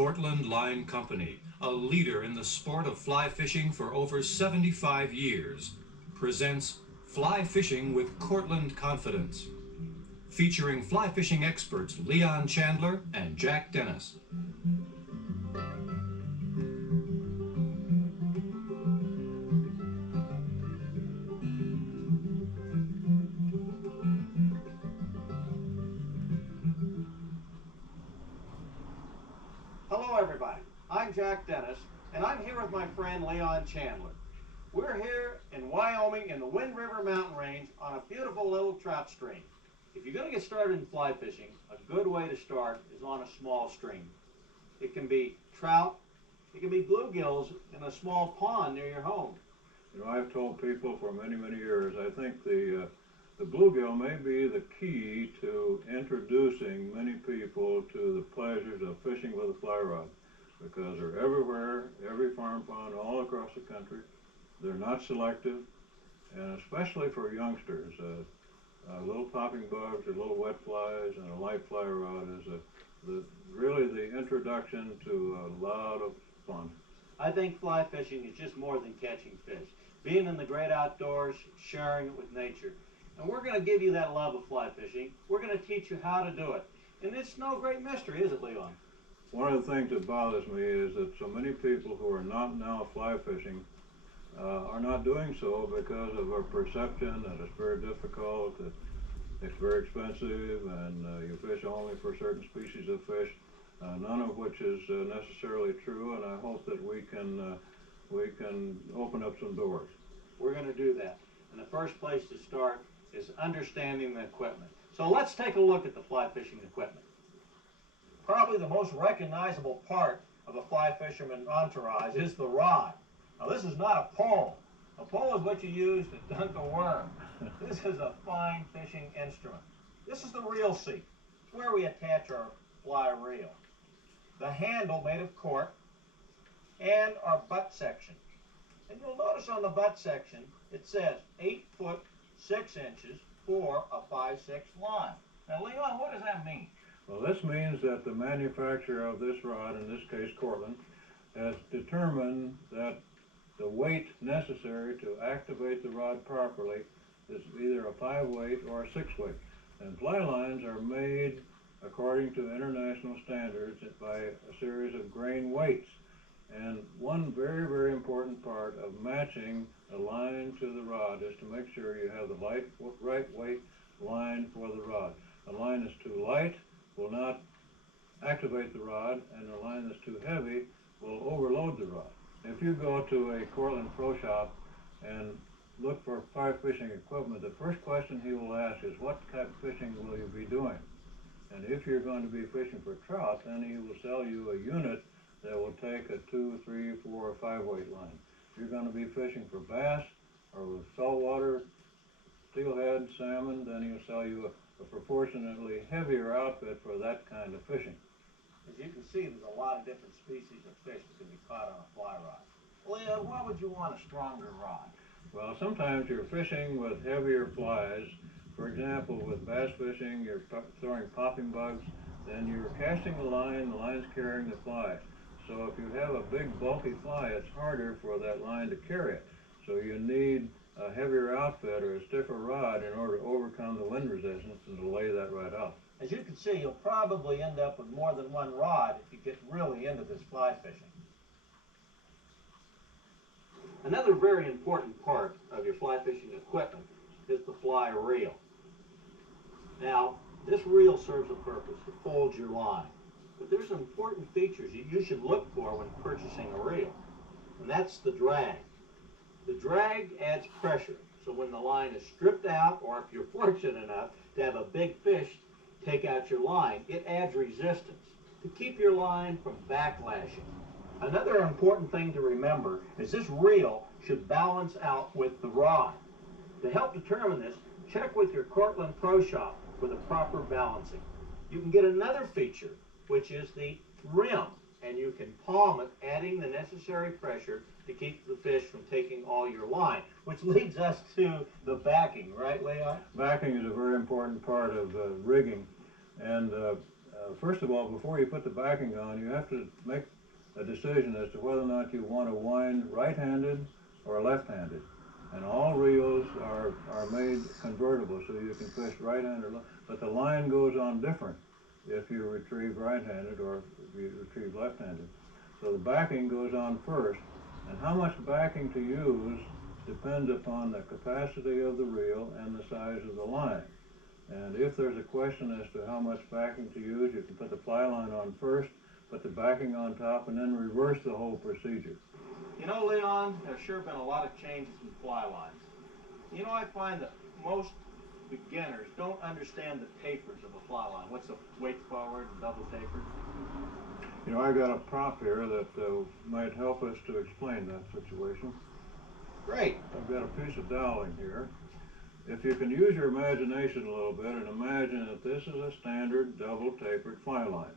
Cortland Line Company, a leader in the sport of fly fishing for over 75 years, presents Fly Fishing with Cortland Confidence, featuring fly fishing experts Leon Chandler and Jack Dennis. Hello everybody, I'm Jack Dennis, and I'm here with my friend Leon Chandler. We're here in Wyoming in the Wind River mountain range on a beautiful little trout stream. If you're going to get started in fly fishing, a good way to start is on a small stream. It can be trout, it can be bluegills in a small pond near your home. You know, I've told people for many, many years, I think the bluegill may be the key to introducing many people to the pleasures of fishing with a fly rod, because they're everywhere, every farm pond, all across the country. They're not selective, and especially for youngsters, little popping bugs or little wet flies and a light fly rod is really the introduction to a lot of fun. I think fly fishing is just more than catching fish. Being in the great outdoors, sharing it with nature. And we're going to give you that love of fly fishing. We're going to teach you how to do it. And it's no great mystery, is it, Leon? One of the things that bothers me is that so many people who are not now fly fishing are not doing so because of a perception that it's very difficult, that it's very expensive, and you fish only for certain species of fish, none of which is necessarily true, and I hope that we can open up some doors. We're going to do that. And the first place to start is understanding the equipment. So let's take a look at the fly fishing equipment. Probably the most recognizable part of a fly fisherman entourage is the rod. Now this is not a pole. A pole is what you use to dunk a worm. This is a fine fishing instrument. This is the reel seat. It's where we attach our fly reel. The handle made of cork, and our butt section. And you'll notice on the butt section it says 8 foot 6 inches for a 5/6 line. Now Leon, what does that mean? Well, this means that the manufacturer of this rod, in this case Cortland, has determined that the weight necessary to activate the rod properly is either a 5 weight or a 6 weight. And fly lines are made according to international standards by a series of grain weights. And one very, very important part of matching a line to the rod is to make sure you have the right weight line for the rod. A line that's too light will not activate the rod, and a line that's too heavy will overload the rod. If you go to a Cortland Pro Shop and look for fly fishing equipment, the first question he will ask is, what type of fishing will you be doing? And if you're going to be fishing for trout, then he will sell you a unit that will take a 2, 3, 4, or 5 weight line. If you're going to be fishing for bass or with saltwater, steelhead, salmon, then he'll sell you a proportionately heavier outfit for that kind of fishing. As you can see, there's a lot of different species of fish that can be caught on a fly rod. Leon, why would you want a stronger rod? Well, sometimes you're fishing with heavier flies. For example, with bass fishing, you're throwing popping bugs, then you're casting the line's carrying the fly. So if you have a big bulky fly, it's harder for that line to carry it. So you need a heavier outfit or a stiffer rod in order to overcome the wind resistance and to lay that right out. As you can see, you'll probably end up with more than one rod if you get really into this fly fishing. Another very important part of your fly fishing equipment is the fly reel. Now, this reel serves a purpose, to fold your line. But there's some important features you should look for when purchasing a reel, and that's the drag. The drag adds pressure, so when the line is stripped out, or if you're fortunate enough to have a big fish take out your line, it adds resistance to keep your line from backlashing. Another important thing to remember is this reel should balance out with the rod. To help determine this, check with your Cortland Pro Shop for the proper balancing. You can get another feature, which is the rim, and you can palm it, adding the necessary pressure to keep the fish from taking all your line, which leads us to the backing, right, Leon? Backing is a very important part of rigging, and first of all, before you put the backing on, you have to make a decision as to whether or not you want to wind right-handed or left-handed. And all reels are made convertible, so you can fish right-handed, but the line goes on different if you retrieve right-handed or if you retrieve left-handed. So the backing goes on first, and how much backing to use depends upon the capacity of the reel and the size of the line. And if there's a question as to how much backing to use, you can put the fly line on first, put the backing on top, and then reverse the whole procedure. You know, Leon, there's sure been a lot of changes in fly lines. You know, I find that most beginners don't understand the tapers of a fly line. What's a weight forward and double tapered? You know, I got a prop here that might help us to explain that situation. Great. I've got a piece of doweling here. If you can use your imagination a little bit and imagine that this is a standard double tapered fly line,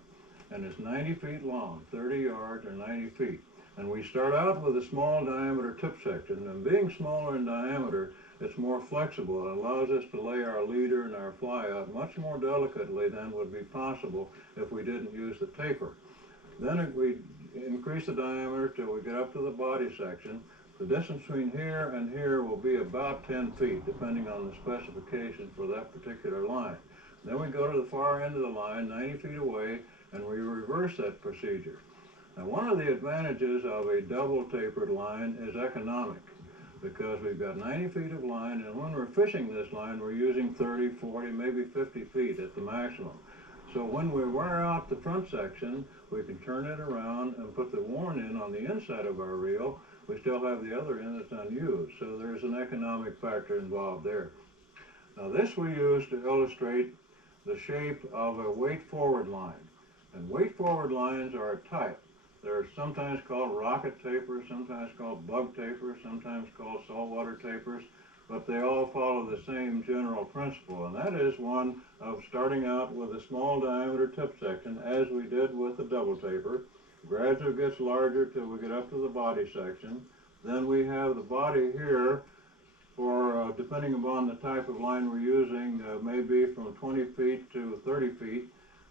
and it's 90 feet long, 30 yards or 90 feet. And we start out with a small diameter tip section, and being smaller in diameter, it's more flexible. It allows us to lay our leader and our fly out much more delicately than would be possible if we didn't use the taper. Then we increase the diameter till we get up to the body section. The distance between here and here will be about 10 feet, depending on the specification for that particular line. Then we go to the far end of the line, 90 feet away, and we reverse that procedure. Now, one of the advantages of a double tapered line is economic, because we've got 90 feet of line, and when we're fishing this line, we're using 30, 40, maybe 50 feet at the maximum. So when we wear out the front section, we can turn it around and put the worn in on the inside of our reel. We still have the other end that's unused, so there's an economic factor involved there. Now, this we use to illustrate the shape of a weight forward line. And weight forward lines are a type. They're sometimes called rocket tapers, sometimes called bug tapers, sometimes called saltwater tapers, but they all follow the same general principle, and that is one of starting out with a small diameter tip section, as we did with the double taper. Gradually gets larger till we get up to the body section. Then we have the body here for, depending upon the type of line we're using, maybe from 20 feet to 30 feet,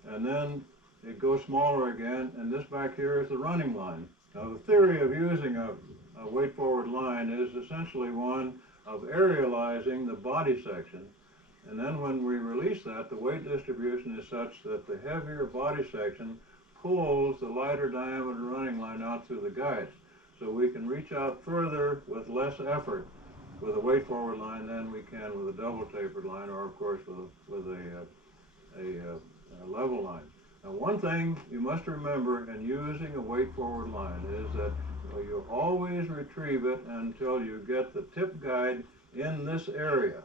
and then it goes smaller again, and this back here is the running line. Now, the theory of using a weight forward line is essentially one of aerializing the body section, and then when we release that, the weight distribution is such that the heavier body section pulls the lighter diameter running line out through the guides. So we can reach out further with less effort with a weight forward line than we can with a double tapered line, or of course with a level line. Now, one thing you must remember in using a weight forward line is that you always retrieve it until you get the tip guide in this area.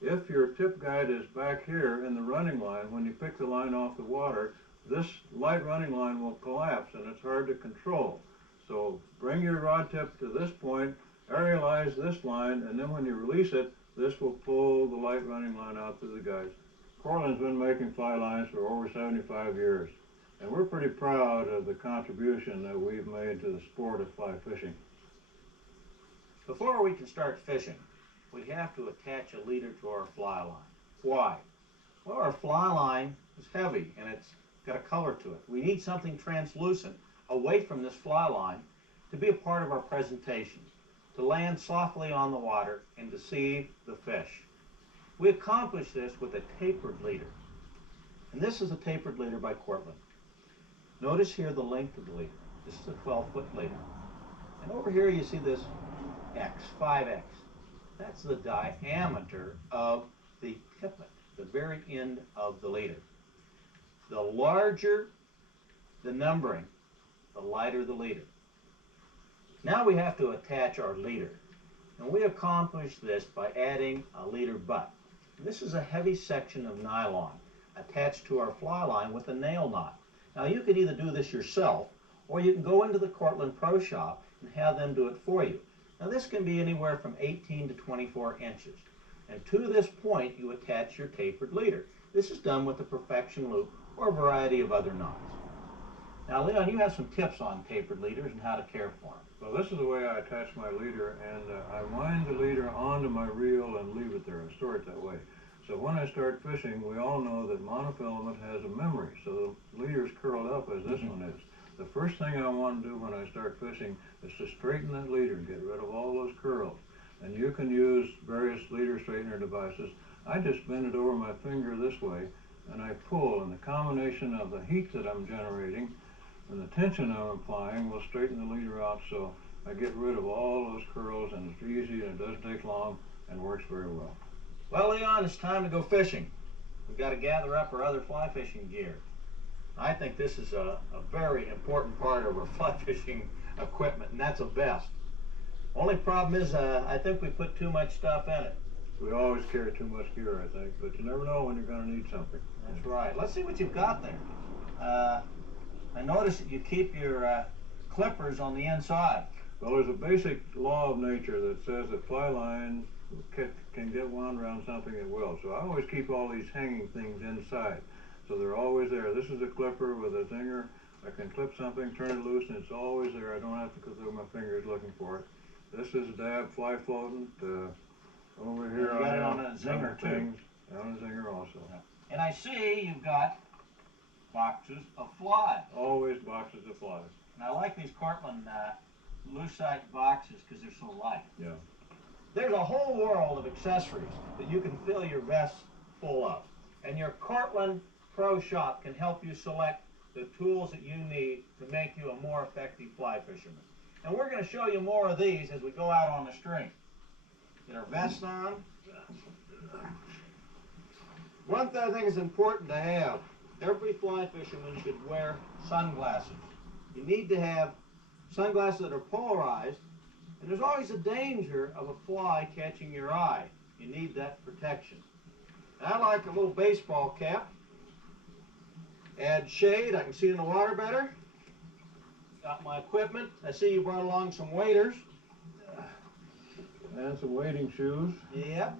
If your tip guide is back here in the running line, when you pick the line off the water, this light running line will collapse and it's hard to control. So bring your rod tip to this point, aerialize this line, and then when you release it, this will pull the light running line out through the guides. Cortland's been making fly lines for over 75 years, and we're pretty proud of the contribution that we've made to the sport of fly fishing. Before we can start fishing, we have to attach a leader to our fly line. Why? Well, our fly line is heavy and it's got a color to it. We need something translucent away from this fly line to be a part of our presentation, to land softly on the water and deceive the fish. We accomplish this with a tapered leader. And this is a tapered leader by Cortland. Notice here the length of the leader. This is a 12-foot leader. And over here you see this X, 5X. That's the diameter of the tippet, the very end of the leader. The larger the numbering, the lighter the leader. Now we have to attach our leader. And we accomplish this by adding a leader butt. This is a heavy section of nylon attached to our fly line with a nail knot. Now you can either do this yourself, or you can go into the Cortland Pro Shop and have them do it for you. Now this can be anywhere from 18 to 24 inches. And to this point you attach your tapered leader. This is done with a perfection loop or a variety of other knots. Now Leon, you have some tips on tapered leaders and how to care for them. Well, this is the way I attach my leader, and I wind the leader onto my reel and leave it there and store it that way. So when I start fishing, we all know that monofilament has a memory, so the leader's curled up as this one is. The first thing I want to do when I start fishing is to straighten that leader and get rid of all those curls. And you can use various leader straightener devices. I just bend it over my finger this way and I pull, and the combination of the heat that I'm generating and the tension I'm applying will straighten the leader out, so I get rid of all those curls, and it's easy and it doesn't take long and works very well. Well, Leon, it's time to go fishing. We've got to gather up our other fly fishing gear. I think this is a very important part of our fly fishing equipment, and that's a vest. Only problem is I think we put too much stuff in it. We always carry too much gear, I think, but you never know when you're going to need something. That's right. Let's see what you've got there. I notice that you keep your clippers on the inside. Well, there's a basic law of nature that says that fly line can get wound around something, it will. So I always keep all these hanging things inside. So they're always there. This is a clipper with a zinger. I can clip something, turn it loose, and it's always there. I don't have to go through my fingers looking for it. This is a dab fly floatant. Over here You got I it have on a zinger, too. things. On a zinger also. And I see you've got boxes of flies. Always boxes of flies. And I like these Cortland lucite boxes because they're so light. Yeah. There's a whole world of accessories that you can fill your vest full of. And your Cortland Pro Shop can help you select the tools that you need to make you a more effective fly fisherman. And we're going to show you more of these as we go out on the stream. Get our vests on. One thing I think is important to have, every fly fisherman should wear sunglasses. You need to have sunglasses that are polarized, and there's always a danger of a fly catching your eye. You need that protection. And I like a little baseball cap. Add shade, I can see in the water better. Got my equipment. I see you brought along some waders. And some wading shoes. Yep.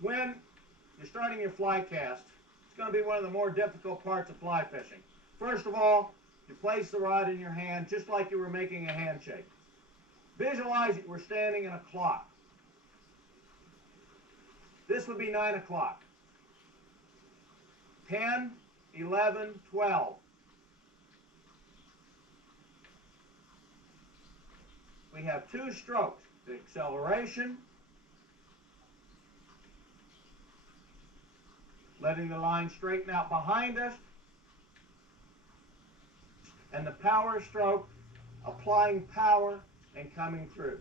When you're starting your fly cast, it's going to be one of the more difficult parts of fly fishing. First of all, you place the rod in your hand just like you were making a handshake. Visualize that we're standing in a clock. This would be 9 o'clock. 10, 11, 12. We have 2 strokes, the acceleration, letting the line straighten out behind us, and the power stroke, applying power and coming through.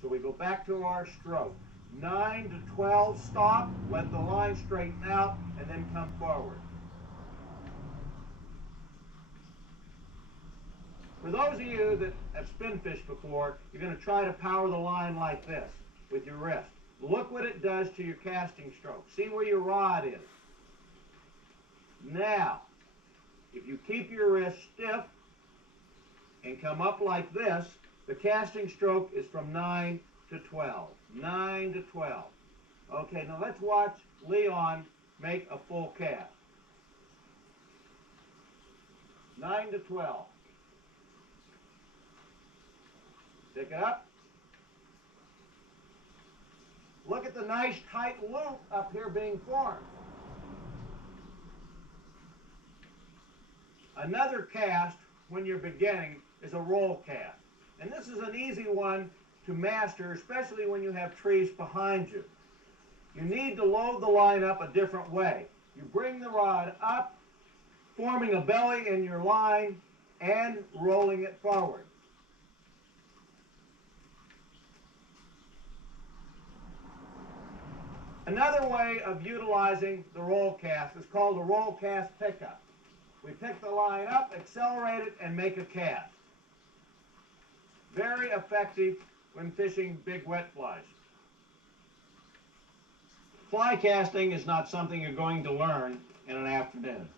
So we go back to our stroke. 9 to 12, stop, let the line straighten out, and then come forward. For those of you that have spin fished before, you're going to try to power the line like this with your wrist. Look what it does to your casting stroke. See where your rod is. Now, if you keep your wrist stiff and come up like this, the casting stroke is from 9 to 12. 9 to 12. Okay, now let's watch Leon make a full cast. 9 to 12. Pick it up. Look at the nice tight loop up here being formed. Another cast when you're beginning is a roll cast. And this is an easy one to master, especially when you have trees behind you. You need to load the line up a different way. You bring the rod up, forming a belly in your line and rolling it forward. Another way of utilizing the roll cast is called a roll cast pickup. We pick the line up, accelerate it, and make a cast. Very effective when fishing big wet flies. Fly casting is not something you're going to learn in an afternoon.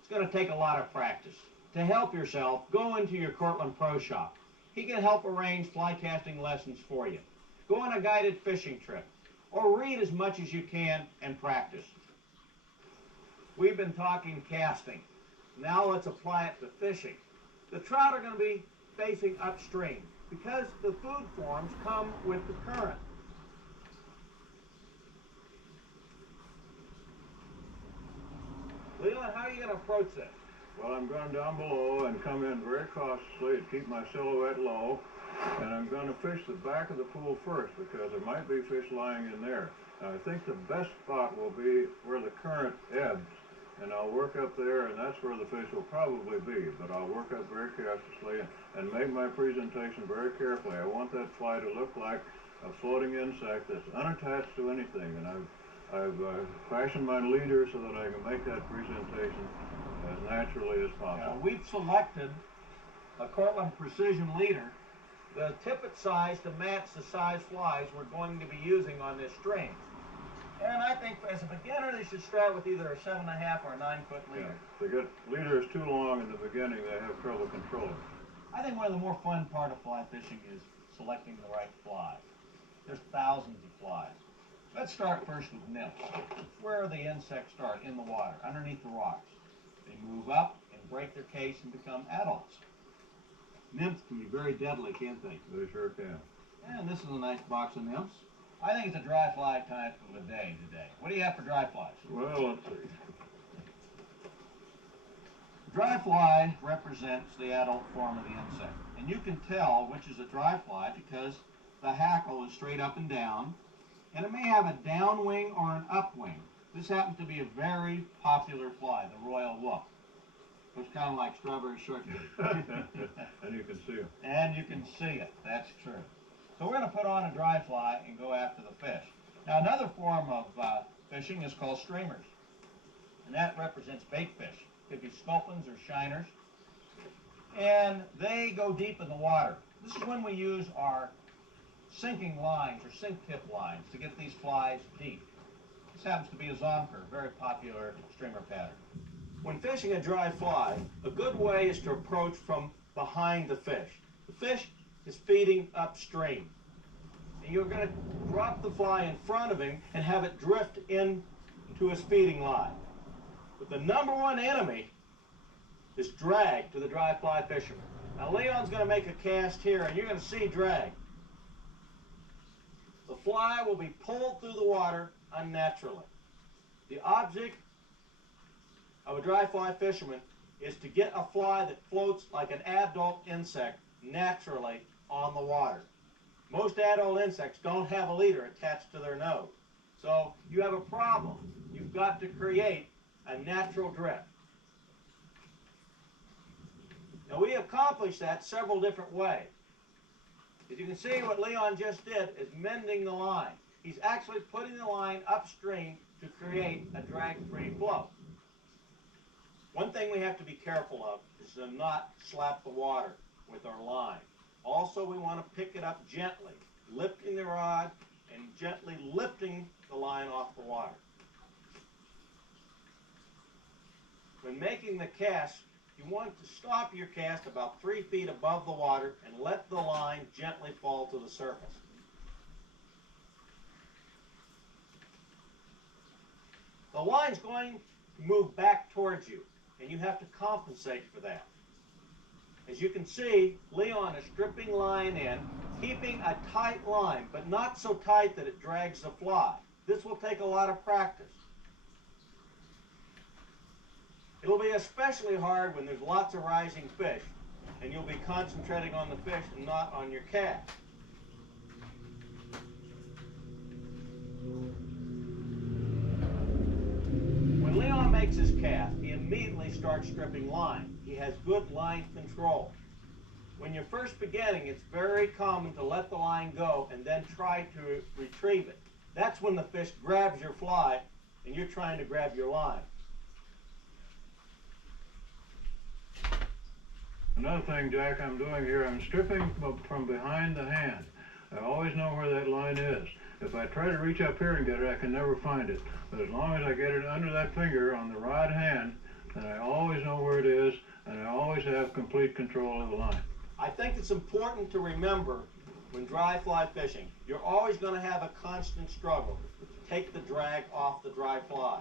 It's going to take a lot of practice. To help yourself, go into your Cortland Pro Shop. He can help arrange fly casting lessons for you. Go on a guided fishing trip, or read as much as you can and practice. We've been talking casting. Now let's apply it to fishing. The trout are going to be facing upstream because the food forms come with the current. Leland, how are you going to approach this? Well, I'm going down below and come in very cautiously to keep my silhouette low. And I'm going to fish the back of the pool first because there might be fish lying in there. Now, I think the best spot will be where the current ebbs. And I'll work up there, and that's where the fish will probably be. But I'll work up very cautiously and make my presentation very carefully. I want that fly to look like a floating insect that's unattached to anything. And I've fashioned my leader so that I can make that presentation as naturally as possible. Now, we've selected a Cortland Precision leader, the tippet size to match the size flies we're going to be using on this stream. And I think as a beginner, they should start with either a 7.5 or a 9-foot leader. Yeah. If the leader is too long in the beginning, they have trouble controlling. I think one of the more fun part of fly fishing is selecting the right fly. There's thousands of flies. Let's start first with nymphs. Where the insects start in the water, underneath the rocks. They move up and break their case and become adults. Nymphs can be very deadly, can't they? They sure can. And this is a nice box of nymphs. I think it's a dry fly type of a day today. What do you have for dry flies? Well, let's see. Dry fly represents the adult form of the insect. And you can tell which is a dry fly because the hackle is straight up and down. And it may have a down wing or an up wing. This happens to be a very popular fly, the royal whoop. Looks kind of like strawberry shortcake. And you can see them. And you can see it. That's true. So we're going to put on a dry fly and go after the fish. Now another form of fishing is called streamers. And that represents bait fish. Could be sculpins or shiners. And they go deep in the water. This is when we use our sinking lines or sink tip lines to get these flies deep. This happens to be a zonker, a very popular streamer pattern. When fishing a dry fly, a good way is to approach from behind the fish. The fish is feeding upstream. And you're going to drop the fly in front of him and have it drift into his feeding line. But the number one enemy is drag to the dry fly fisherman. Now Leon's going to make a cast here and you're going to see drag. The fly will be pulled through the water unnaturally. The object of a dry fly fisherman is to get a fly that floats like an adult insect naturally on the water. Most adult insects don't have a leader attached to their nose. So you have a problem. You've got to create a natural drift. Now we accomplish that several different ways. As you can see, what Leon just did is mending the line. He's actually putting the line upstream to create a drag-free flow. One thing we have to be careful of is to not slap the water with our line. Also, we want to pick it up gently, lifting the rod and gently lifting the line off the water. When making the cast, you want to stop your cast about 3 feet above the water and let the line gently fall to the surface. The line's going to move back towards you, and you have to compensate for that. As you can see, Leon is stripping line in, keeping a tight line, but not so tight that it drags the fly. This will take a lot of practice. It'll be especially hard when there's lots of rising fish, and you'll be concentrating on the fish and not on your cast. When Leon makes his cast, he immediately starts stripping line. He has good line control. When you're first beginning, it's very common to let the line go and then try to retrieve it. That's when the fish grabs your fly and you're trying to grab your line. Another thing, Jack, I'm doing here, I'm stripping from behind the hand. I always know where that line is. If I try to reach up here and get it, I can never find it. But as long as I get it under that finger on the rod hand, then I always know where it is, and I always have complete control of the line. I think it's important to remember when dry fly fishing, you're always going to have a constant struggle to take the drag off the dry fly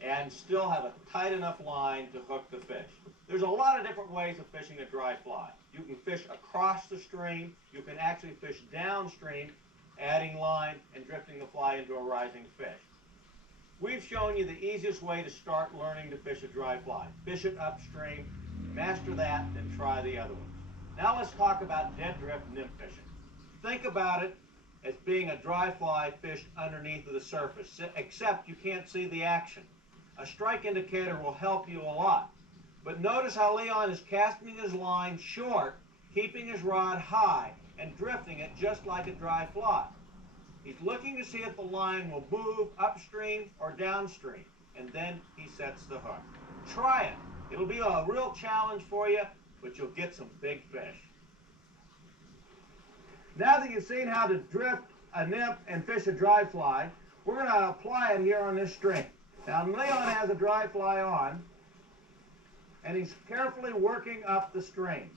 and still have a tight enough line to hook the fish. There's a lot of different ways of fishing a dry fly. You can fish across the stream. You can actually fish downstream, adding line and drifting the fly into a rising fish. We've shown you the easiest way to start learning to fish a dry fly. Fish it upstream, master that, then try the other ones. Now let's talk about dead drift nymph fishing. Think about it as being a dry fly fished underneath of the surface, except you can't see the action. A strike indicator will help you a lot. But notice how Leon is casting his line short, keeping his rod high, and drifting it just like a dry fly. He's looking to see if the line will move upstream or downstream, and then he sets the hook. Try it. It'll be a real challenge for you, but you'll get some big fish. Now that you've seen how to drift a nymph and fish a dry fly, we're going to apply it here on this string. Now Leon has a dry fly on, and he's carefully working up the string.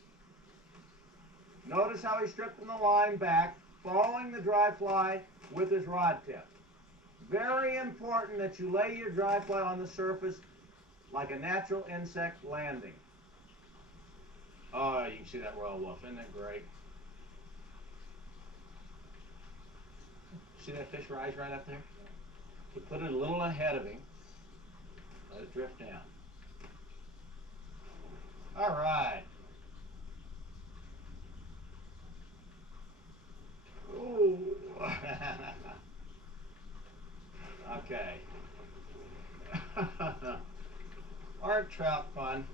Notice how he's stripping the line back, following the dry fly with his rod tip. Very important that you lay your dry fly on the surface like a natural insect landing. Oh, you can see that royal wolf. Isn't that great? See that fish rise right up there? So put it a little ahead of him. Let it drift down. All right. Ooh. Okay. Aren't trout fun?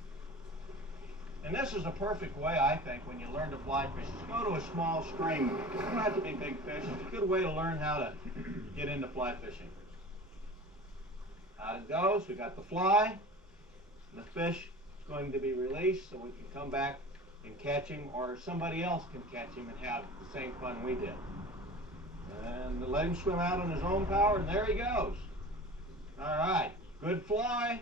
And this is a perfect way, I think, when you learn to fly fish, is go to a small stream. It doesn't have to be big fish. It's a good way to learn how to get into fly fishing. Out it goes. We got the fly. And the fish is going to be released so we can come back and catch him, or somebody else can catch him and have the same fun we did. And let him swim out on his own power, and there he goes. All right. Good fly.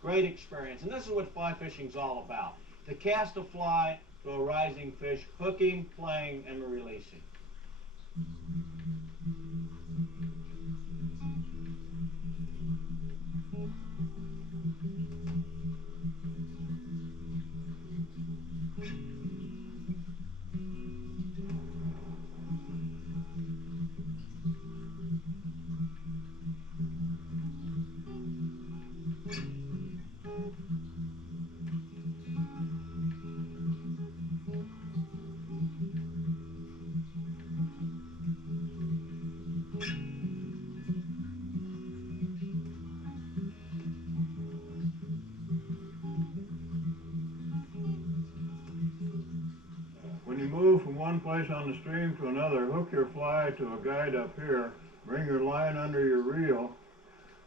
Great experience. And this is what fly fishing is all about. To cast a fly to a rising fish, hooking, playing, and releasing. When you move from one place on the stream to another, hook your fly to a guide up here, bring your line under your reel,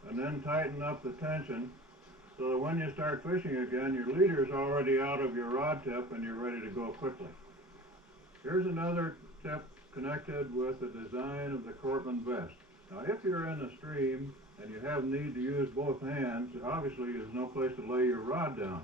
and then tighten up the tension so that when you start fishing again, your leader's already out of your rod tip and you're ready to go quickly. Here's another tip connected with the design of the Cortland vest. Now, if you're in a stream and you have need to use both hands, obviously there's no place to lay your rod down.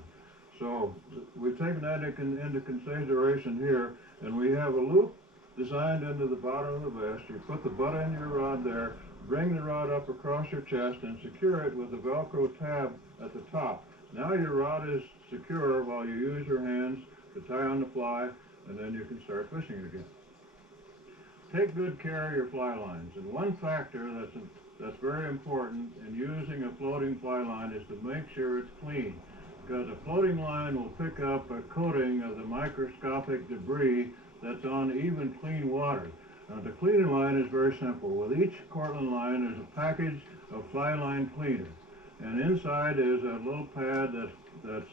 So we've taken that into consideration here, and we have a loop designed into the bottom of the vest. You put the butt end of your rod there, bring the rod up across your chest, and secure it with a Velcro tab at the top. Now your rod is secure while you use your hands to tie on the fly, and then you can start fishing again. Take good care of your fly lines, and one factor that's very important in using a floating fly line is to make sure it's clean. because the floating line will pick up a coating of the microscopic debris that's on even clean water. Now, the cleaning line is very simple. With each Cortland line, there's a package of fly line cleaner, and inside is a little pad that's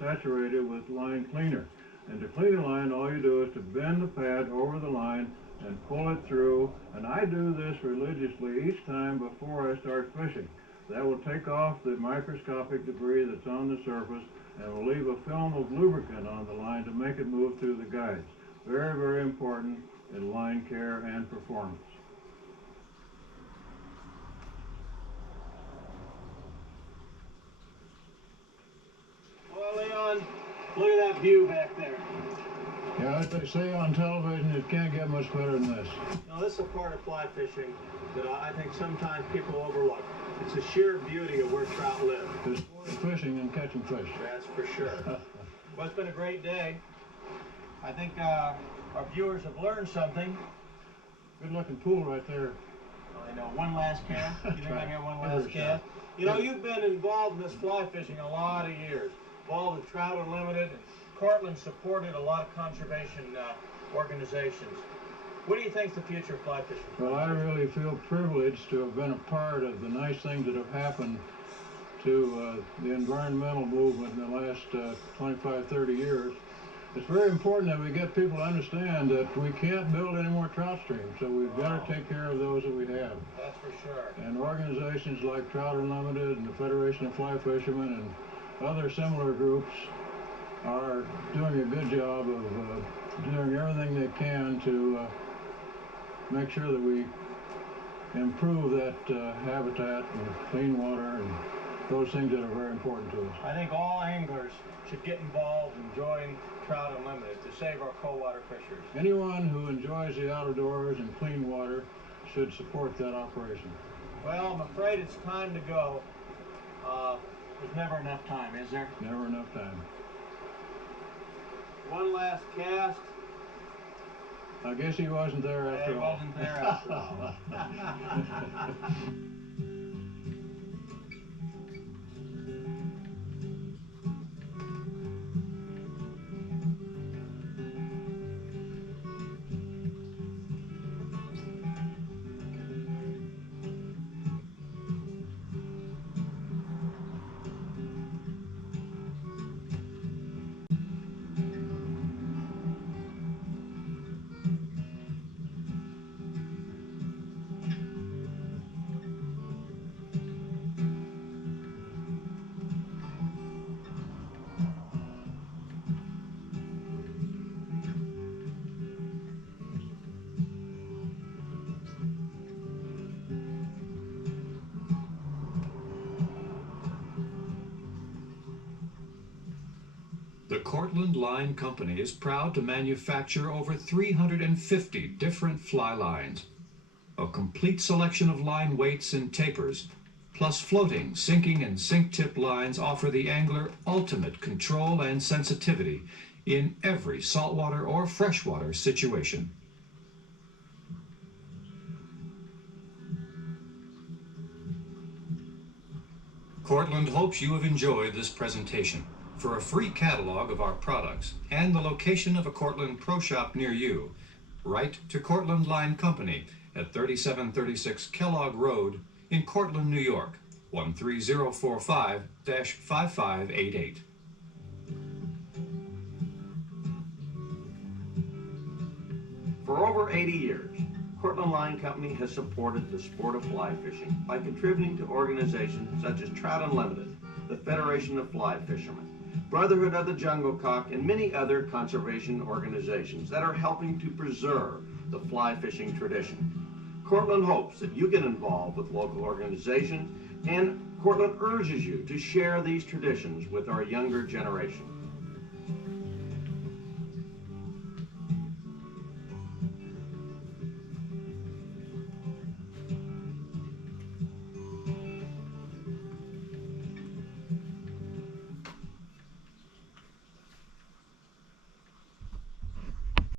saturated with line cleaner. And to clean the line, all you do is to bend the pad over the line and pull it through, and I do this religiously each time before I start fishing. That will take off the microscopic debris that's on the surface and will leave a film of lubricant on the line to make it move through the guides. Very, very important in line care and performance. Well, Leon, look at that view back there. Yeah, as they say on television, it can't get much better than this. Now, this is a part of fly fishing that I think sometimes people overlook. It's the sheer beauty of where trout live. There's more to fishing than catching fish. That's for sure. Well, it's been a great day. I think our viewers have learned something. Good looking pool right there. I know, one last cast. You think I can get one Give it a last cast? You know, you've been involved in this fly fishing a lot of years. Involved in Trout Unlimited, and Cortland supported a lot of conservation organizations. What do you think's the future of fly fishing? Well, I really feel privileged to have been a part of the nice things that have happened to the environmental movement in the last 25, 30 years. It's very important that we get people to understand that we can't build any more trout streams, so we've got to take care of those that we have. That's for sure. And organizations like Trout Unlimited and the Federation of Fly Fishermen and other similar groups are doing a good job of doing everything they can to make sure that we improve that habitat and clean water and those things that are very important to us. I think all anglers should get involved and join Trout Unlimited to save our cold water fishers. Anyone who enjoys the outdoors and clean water should support that operation. Well, I'm afraid it's time to go. There's never enough time, is there? Never enough time. One last cast. I guess he wasn't there after He all. wasn't there after all. The Cortland Line Company is proud to manufacture over 350 different fly lines. A complete selection of line weights and tapers, plus floating, sinking, and sink tip lines offer the angler ultimate control and sensitivity in every saltwater or freshwater situation. Cortland hopes you have enjoyed this presentation. For a free catalog of our products and the location of a Cortland Pro Shop near you, write to Cortland Line Company at 3736 Kellogg Road in Cortland, New York, 13045-5588. For over 80 years, Cortland Line Company has supported the sport of fly fishing by contributing to organizations such as Trout Unlimited, the Federation of Fly Fishermen, Brotherhood of the Jungle Cock, and many other conservation organizations that are helping to preserve the fly fishing tradition. Cortland hopes that you get involved with local organizations, and Cortland urges you to share these traditions with our younger generation.